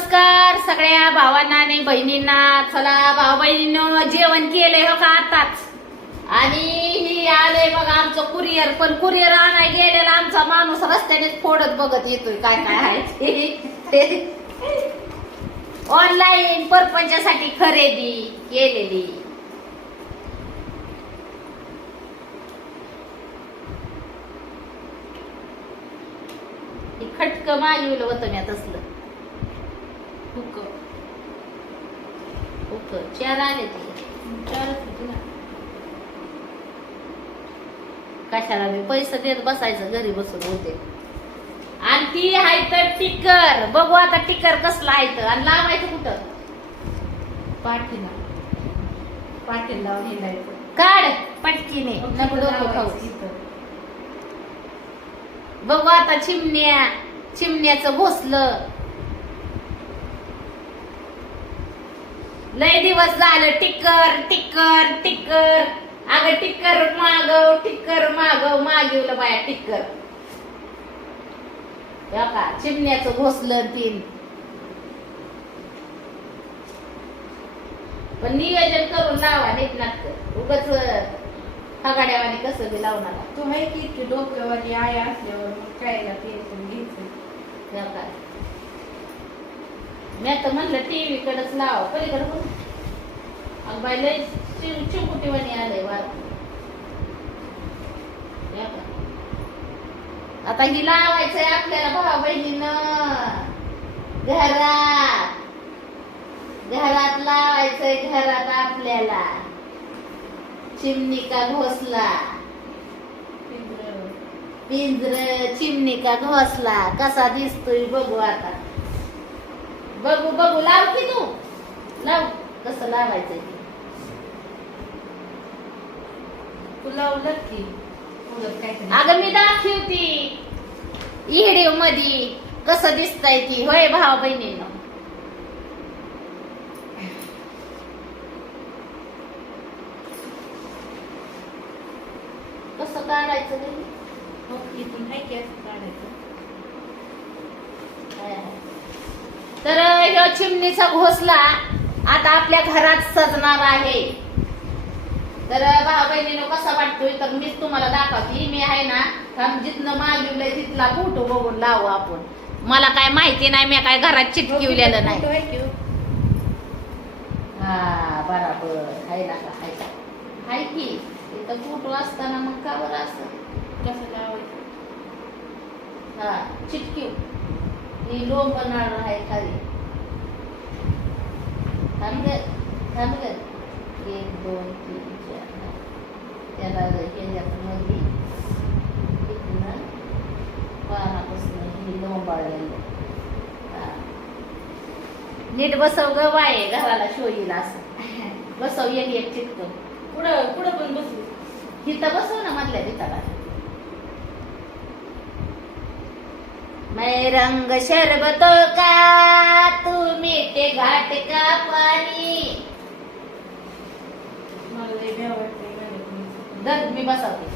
नमस्कार सगळ्या भावांना आणि बहिणींना. चला भाऊ बहिणीनं जेवण केलंय हो का आताच आणि ही आले बघा आमचं कुरिअर पण कुरिअर आणाय गेलेला आमचा माणूस रस्त्यानेच फोडत बघत येतोय. काय काय आहे ऑनलाईन परपंचासाठी खरेदी केलेली. खटक खटकं मागवलं होतं मी तसलं. हुक हुक चार आले ते. कशाला मी पैसे देत बसायचं घरी बसून होते. आणि ती आहे तर टिकर. बघू आता टिकर कसलं आहे तर. आणि लावायचं कुठं? पाठीला. पाठीला लावून हिंडायचं. काढ पटकीने. डोकं खाऊ. बघू आता चिमण्या चिमण्याचं घोसलं. लय दिवस झालं टिक्कर टिक्कर टिक्कर. अगं टिक्कर मागव टिक्कर मागव मागवलं बाया टिक्कर. या का चिमण्याचं घोसलं तीन. पण नियोजन करून लावा नीट नाटक. उगच फगाड्यावाने कसं बी लावणार. तू माहिती की इतकी डोक्यावाली आई असल्यावर मग काय घ्यायचं? मी आता म्हणलं टीव्ही कडेच लाव. पलीकडे बघ. अगं बाई लय चिमुटीवाणी आलंय वार? आता ही लावायचंय आपल्याला भाऊ बहिणीनं. घरात. घरात लावायचंय घरात आपल्याला. चिमणी का घोसला. पिंजर चिमणी का घोसला? कसा दिसतोय बघू आता. बघू बघू लाव की तू लाव कसं लावायचं ते. लावलं की काय. अगं मी दाखवती व्हिडिओमध्ये कसं दिसतंय ती होय भावा बहिणीनं कसं काढायचं रे? हो, इथून हाय की असं काढायचं. तर ह्यो चिमणीचा घोसला आता आपल्या घरात सजणार आहे. तर भाऊ बहिणीनं कसा वाटतोय? तर मीच तुम्हाला दाखवते. मी आहे ना थांब जिथनं मागवलंय तिथला फोटो बघून लावू आपण. मला काय माहिती नाही मी काय घरात चिटकिवलेलं नाही. हो? बराबर. ना की. इथं फोटो असताना मग का बरं असं? कसं लावायचं? हा चिटकीव. ही लोंब बनणार आहे खाली. थांब थांब एक दोन तीन चार त्याला ह्याच्यात मध्ये इथनं पानापासून ही लोंबाळलेलं. नीट बसव ग बाय घराला शोईला असं. बसव एक एक चिटकव पुढं पुढं पण बसू. तिथं बसव ना मधल्या तिथं. मैं रंग शरबतो का तू मीठे घाट का पाणी धर मी बसवते.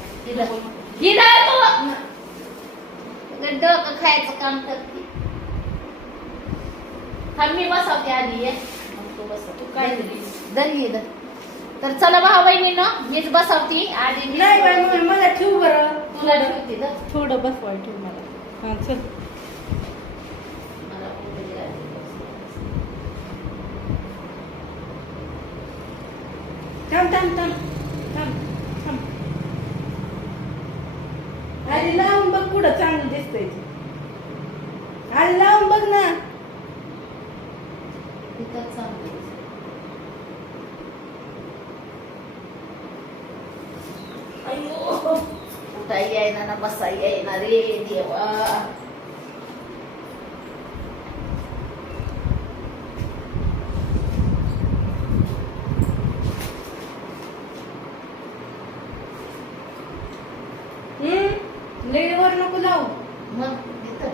हिला तू. डोकं खायचं काम करते. थांब मी बसवते आधी ये. तू बसव. तू काय दिली ही धर तर चला भाऊ बहिणीनं मीच बसवती. आधी नाही मला- ठेव बरं. तुला ठेवते थोडं बसवाय ठेव मला. हा चल मला उभी राहायची. थांब थांब थांब थांब लावून बघ कुठं चांगलं दिसतंय ते. लावून बघ ना. तिथंच चांगलं अय्यो. ना बसाई येणार रे देवा. पुलाव मग देतं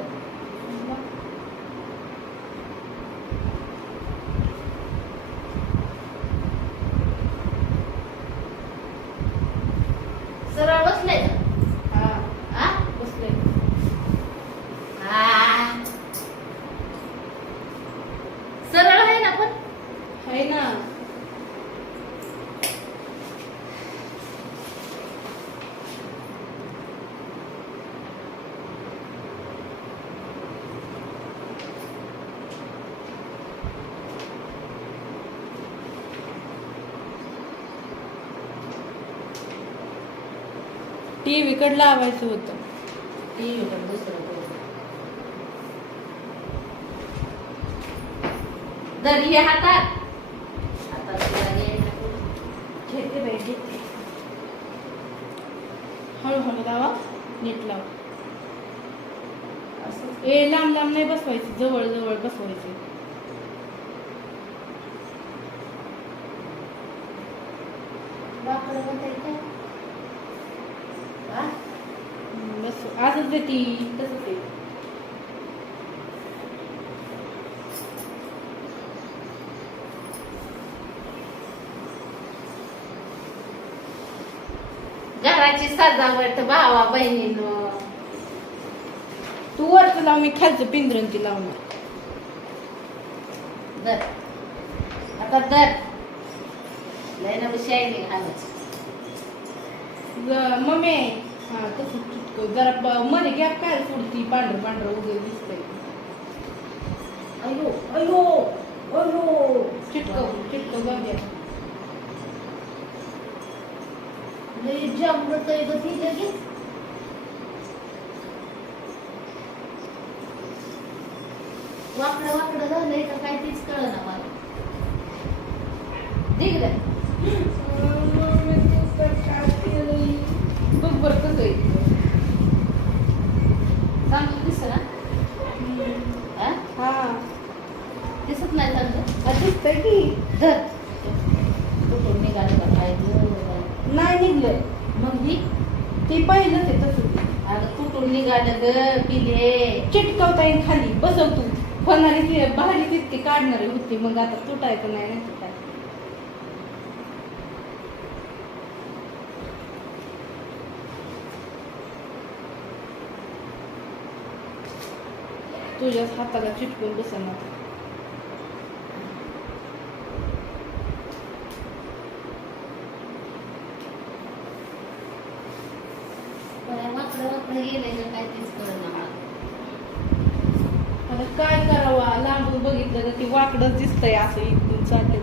सरळ बसले? हा. बसले. सरळ आहे ना पण? आहे ना. टीव्ही कडे लावायचं होतं. टीव्ही पण दुसरं हातात. आता. घेते बाई घेते. हळूहळू लावा नीट लावा. ए लांब लांब नाही बसवायचं जवळ जवळ बसवायचं वाकडं होतंय का? हा? हम्म, बस असंच देती तसंच आहे घराची सजावट भावा बहिणीनं. तू वरचं लाव मी खालचं पिंजरण ती लावणार. दर. आता दर. लय ना शायनिंग घालायची ज- मम्मी. हा तसं चिटकव जरा ब- मध्ये गॅप काय सोडती पांढरं पांढरं वगैरे दिसतंय. अयो अयो अयो चिटकव चिटकव जाऊ द्या लय जागृत आहे ग ती लगेच वाकडं वाकडं झालंय का काय तीच कळ ना मला दिगलं बघ बरं कसं आहे चांगलं दिसत ना हा? हा दिसत नाही चांगलं आ, दिसतंय की धर कुठून निघालं का काय गं? नाही निघलं मग ही ते पाहिलंच आहे तसं अगं कुठून निघालं ग पिले चिटकवता येईल खाली बसव तू होणारी ती भारी तितकी काढणारी होती. मग आता तुटायचं नाही नाही तुटाय तुझ्याच हाताला चिटकून बसणार काय वाकडं वाकडं गेलंय का काय तीच कळ ना मला आता काय करावा लांबून वाकडच दिसतंय असं इथून चाललं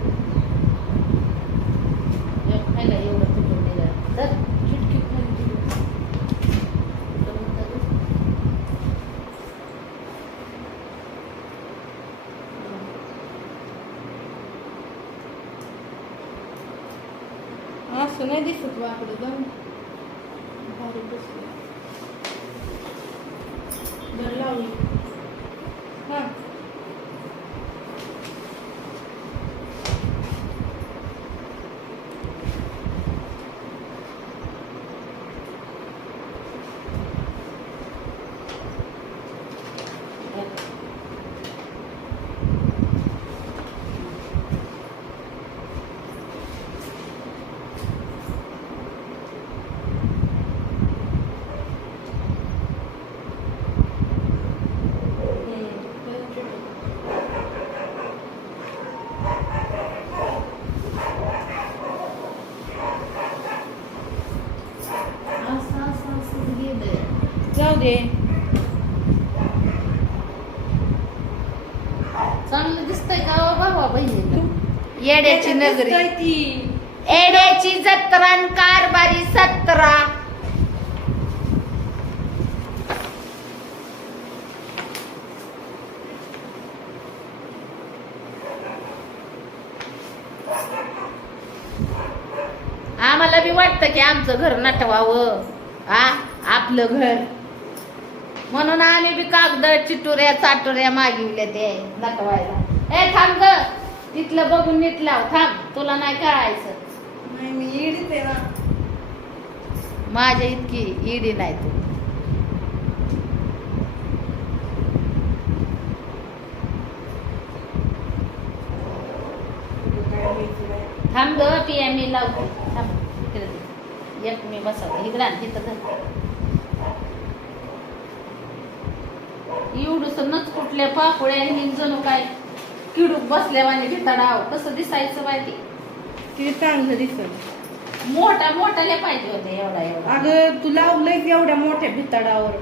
एवढं तर? असं नाही दिसत वाकडं जाऊन भारी बसलं. बरं लावली हा असं असं असं गेलंय जाऊ दे चांगलं दिसतंय का हो भावा बहिणीला येड्याची नगरी येड्याची जत्रा न कारभारी सत्रा. आम्हाला बी वाटतं की आमचं घर नटवावं. आ आपलं घर. म्हणून आम्ही बी कागद चिटुऱ्या चाटुऱ्या मागिवल्या ते नटवायला. ए थांब ग. तिथलं बघून नीट लाव थांब तुला नाही कळायचं. नाही मी येडीच आहे ना. माझ्या इतकी इडी नाही तू. तुझं काय माहिती नाही. थांब ग पिया मी लावते थांब इकडे दे. एक मी बसवते. इकडे आण, तिथं धर. एवढस नच कुठल्या पापुळ्या आणि जणू काय? किडूक बसल्यावाने भिताडाव कसं दिसायचं माहिती? किती चांगलं दिसत मोठा मोठाले पाहिजे होते एवढा एवढा अगं तू लावलंयस एवढ्या मोठ्या भिताडावर.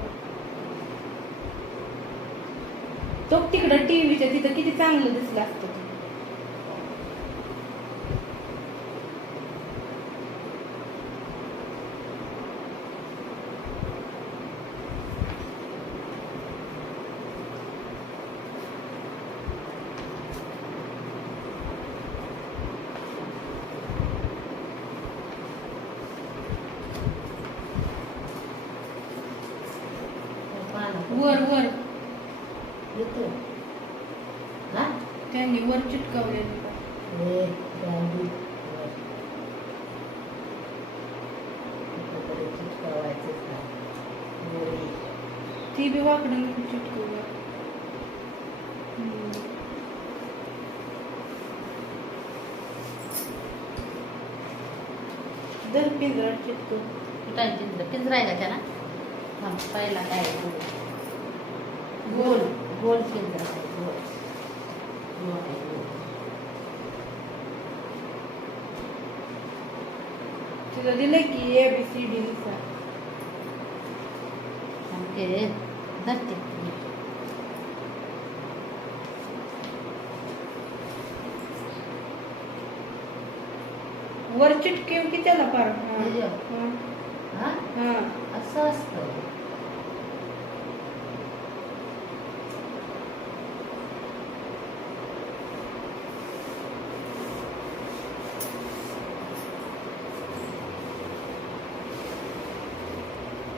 तो तिकडं टीव्हीच्या तिथं किती चांगलं दिसलं असतं ते. वर. वर येतो. हा? त्यांनी वर चिटकावलेलं. हे वर. इकडे. ती बी वाकडं चिटकवलं हम्म. दर पिंजरा चिटकव. कुठं आहे पिंजरा? पिंजरा आहे का त्याला? थांब, पहिला काय आहे बघू. गोल गोल पिंजरा आहे गोल गोल आहे, गोल. तुला दिलंय की ए बी सी डी नुसार आणि ते धरते वर चिटकेव की त्याला पार हा. त्याच्यावर. हा. हा हा असं असतं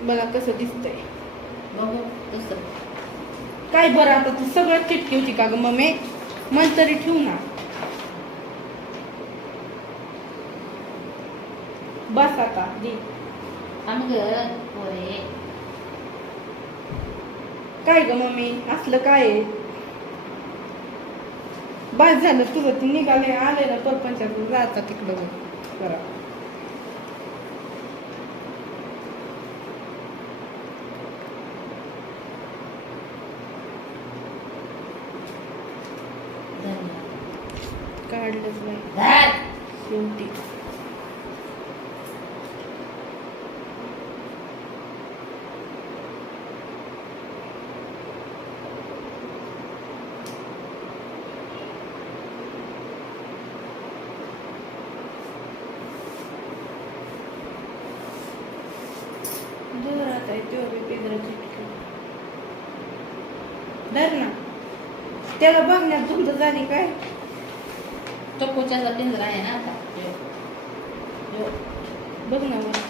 बघा कसं दिसतंय. बघू तसं काय बरं आता तू सगळं चिटकेवची का ग मम्मी? मन तरी ठेवू ना. बस आता. दी. आम्ही ग पोरे. काय ग मम्मी? असलं काय? आहे? बस झालं तुझं. तू निघाले आले ना परपंचात जाता तिकडं. बरं. काढलंच नाही. शेवटी. धर ना त्याला बघण्यात धुंद झाली काय टपोच्याचा पिंजरा आहे ना आता. बघ ना बरं.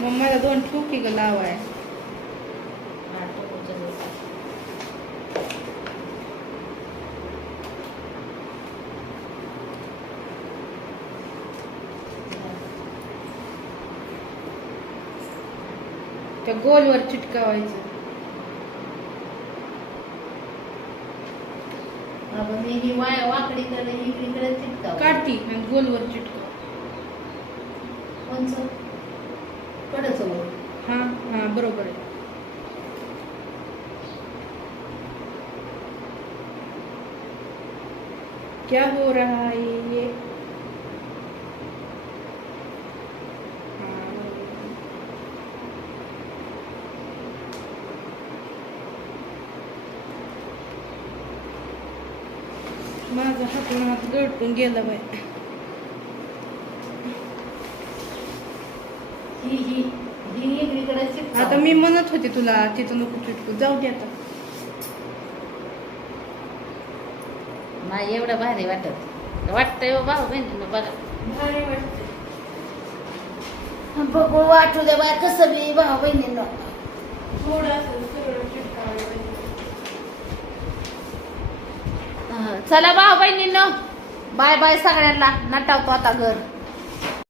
मग मला दोन ठोकी ग लावाय. हा, त्या गोलवर चिटकावायचं. अगं मी ही वाय वाकडीकडे इकडीकडे चिटकाव काढती आणि गोलवर चिटकाव कोणचं? कडचं. हा हा बरोबर आहे. क्या हो रहा है ये? गळटून गेला बाय ही ही ही आता मी म्हणत होते तुला तिथं नको चिटकू जाऊ दे आता. नाही एवढं भारी वाटत. वाटतंय हो भाऊ बहिणीनं बघा. भारी वाटते बघू वाटू दे बाय कसं बी भाऊ बहिणीनं. चला भाऊ बहिणीनं. बाय बाय सगळ्यांना. नटावतो आता घर.